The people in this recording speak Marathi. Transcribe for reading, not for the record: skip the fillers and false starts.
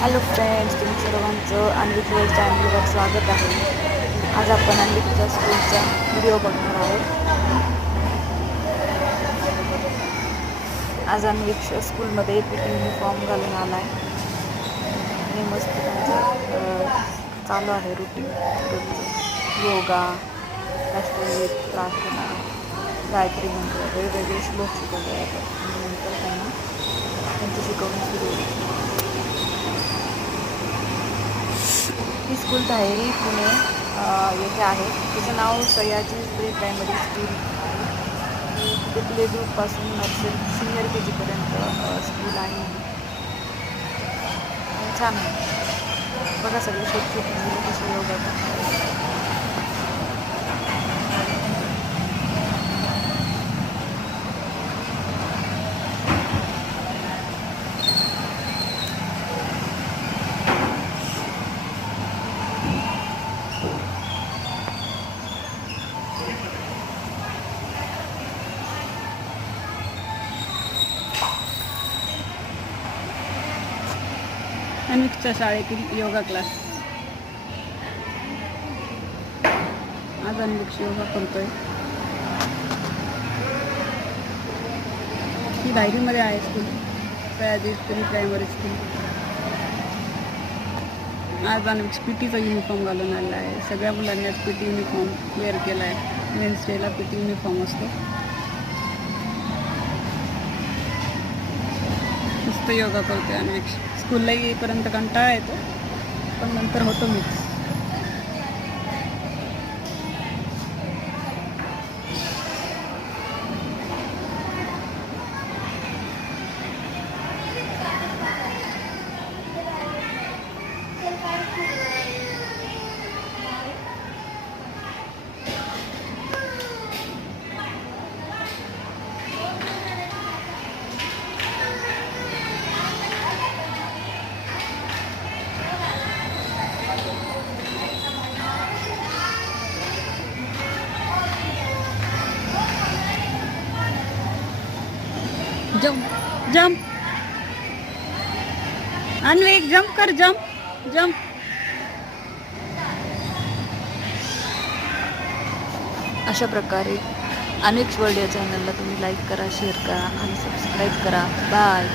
हॅलो फ्रेंड्स, तुम्ही सर्वांचं अन्विक वर्ल्ड चॅनलवर स्वागत आहे. आज आपण अन्विकच्या स्कूलचा व्हिडिओ बघणार आहोत. आज अन्विक स्कूलमध्ये पीटी युनिफॉर्म घालून आला आहे आणि मस्त त्यांचं चालू आहे रुटीन. रोजचं योगा, राष्ट्रगीत, प्रार्थना, गायत्री मंत्र, वेगवेगळे श्लोक शिकवले जातात आणि नंतर त्यांना त्यांची शिकवणी सुरू होते. ही स्कूल धायरी पुणे येथे आहे. तिचं नाव सयाजी प्री प्रायमरी स्कूल आहे. ते प्ले ग्रुपपासून नर्सरी सिनियर KG पर्यंत स्कूल आहे. छान आहे बघा, सगळे छोटे छोटे मुलं कसे योगा करतात. अन्विकच्या शाळेतील योगा क्लास. आज अन्विक योगा करतोय. ही धायरीमध्ये आहे school, Sayaji pre primary school. आज अन्विक पीटीचा युनिफॉर्म घालून आलेला आहे. सगळ्या मुलांनी आज पीटी युनिफॉर्म वेअर केला आहे. वेन्सडेला पीटी युनिफॉर्म असतो. मस्त योगा करतोय अन्विक. स्कूलला येईपर्यंत कंटाळा येतो, पण नंतर होतो मिक्स. जंप जंप अन्विक, जंप कर, जंप जंप. अशा प्रकारे अन्विक वर्ल्ड या चॅनलला तुम्ही लाईक करा, शेअर करा आणि सबस्क्राईब करा. बाय.